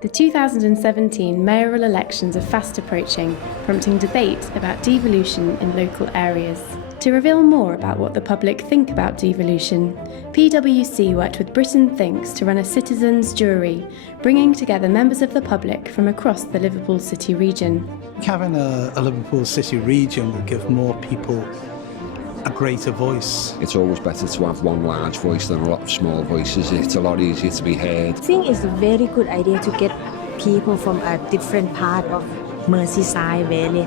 The 2017 mayoral elections are fast approaching, prompting debate about devolution in local areas. To reveal more about what the public think about devolution, PwC worked with BritainThinks to run a citizens jury, bringing together members of the public from across the Liverpool City Region. Having a Liverpool City Region will give more people a greater voice. It's always better to have one large voice than a lot of small voices. It's a lot easier to be heard. I think it's a very good idea to get people from a different part of Merseyside really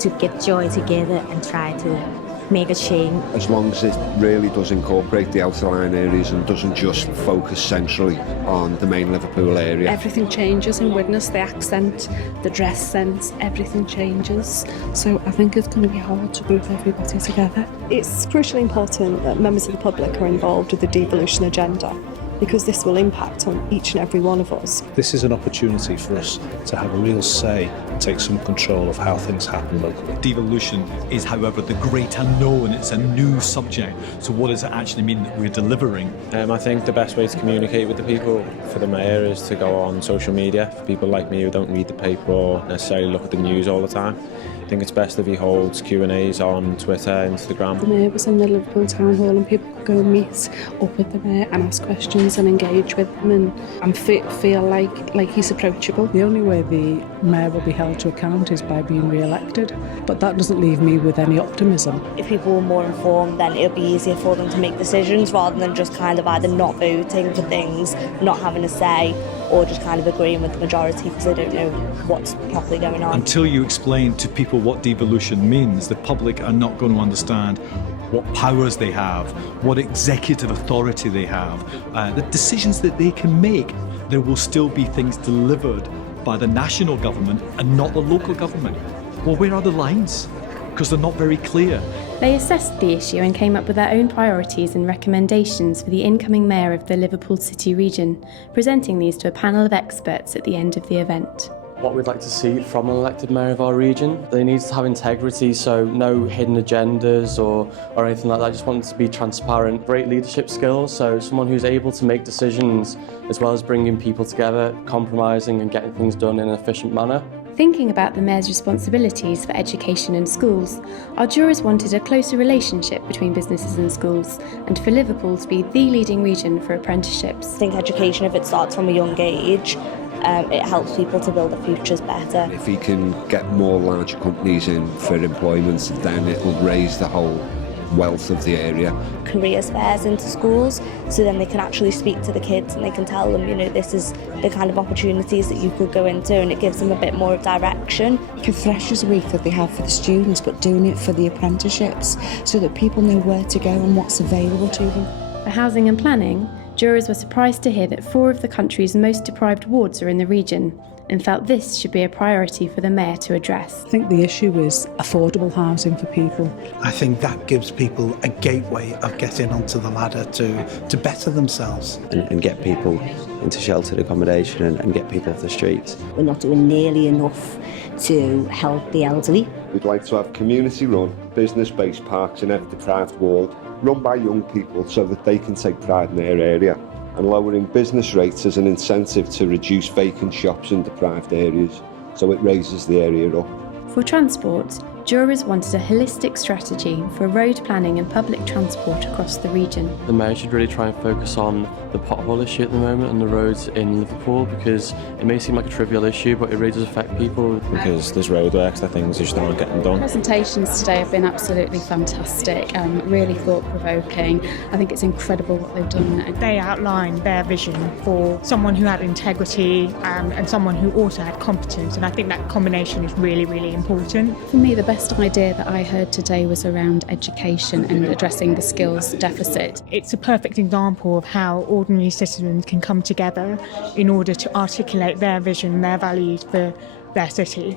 to get joy together and try to make a change. As long as it really does incorporate the outlying areas and doesn't just focus centrally on the main Liverpool area. Everything changes in Widnes, the accent, the dress sense, everything changes. So I think it's going to be hard to group everybody together. It's crucially important that members of the public are involved with the devolution agenda, because this will impact on each and every one of us. This is an opportunity for us to have a real say and take some control of how things happen locally. Devolution is, however, the great unknown. It's a new subject. So what does it actually mean that we're delivering? I think the best way to communicate with the people for the mayor is to go on social media. For people like me who don't read the paper or necessarily look at the news all the time, I think it's best if he holds Q&As on Twitter, Instagram. The mayor was in the Liverpool Town Hall and people could go and meet up with the mayor and ask questions and engage with them and feel like he's approachable. The only way the mayor will be held to account is by being re-elected, but that doesn't leave me with any optimism. If people were more informed, then it'll be easier for them to make decisions rather than just kind of either not voting for things, not having a say, or just kind of agreeing with the majority because they don't know what's properly going on. Until you explain to people what devolution means, the public are not going to understand what powers they have, what executive authority they have, the decisions that they can make. There will still be things delivered by the national government and not the local government. Well, where are the lines? Because they're not very clear. They assessed the issue and came up with their own priorities and recommendations for the incoming mayor of the Liverpool City Region, presenting these to a panel of experts at the end of the event. What we'd like to see from an elected mayor of our region, they need to have integrity, so no hidden agendas or anything like that. I just want it to be transparent. Great leadership skills, so someone who's able to make decisions as well as bringing people together, compromising and getting things done in an efficient manner. Thinking about the mayor's responsibilities for education and schools, our jurors wanted a closer relationship between businesses and schools, and for Liverpool to be the leading region for apprenticeships. I think education, if it starts from a young age, it helps people to build their futures better. If he can get more larger companies in for employment, then it will raise the whole wealth of the area. Careers fairs into schools, so then they can actually speak to the kids and they can tell them, this is the kind of opportunities that you could go into, and it gives them a bit more of direction. Like a Freshers' Week that they have for the students, but doing it for the apprenticeships so that people know where to go and what's available to them. For housing and planning, jurors were surprised to hear that 4 of the country's most deprived wards are in the region, and felt this should be a priority for the mayor to address. I think the issue is affordable housing for people. I think that gives people a gateway of getting onto the ladder to better themselves. And get people into sheltered accommodation and get people off the streets. We're not doing nearly enough to help the elderly. We'd like to have community-run, business-based parks in every deprived ward, run by young people so that they can take pride in their area, and lowering business rates as an incentive to reduce vacant shops in deprived areas, so it raises the area up. For transport, jurors wanted a holistic strategy for road planning and public transport across the region. The mayor should really try and focus on the pothole issue at the moment and the roads in Liverpool, because it may seem like a trivial issue, but it really does affect people. Because there's roadworks, the things just aren't getting done. Presentations today have been absolutely fantastic and really thought-provoking. I think it's incredible what they've done. They outlined their vision for someone who had integrity and someone who also had competence, and I think that combination is really, really important. For me, the best idea that I heard today was around education and addressing the skills deficit. It's a perfect example of how ordinary citizens can come together in order to articulate their vision, their values for their city.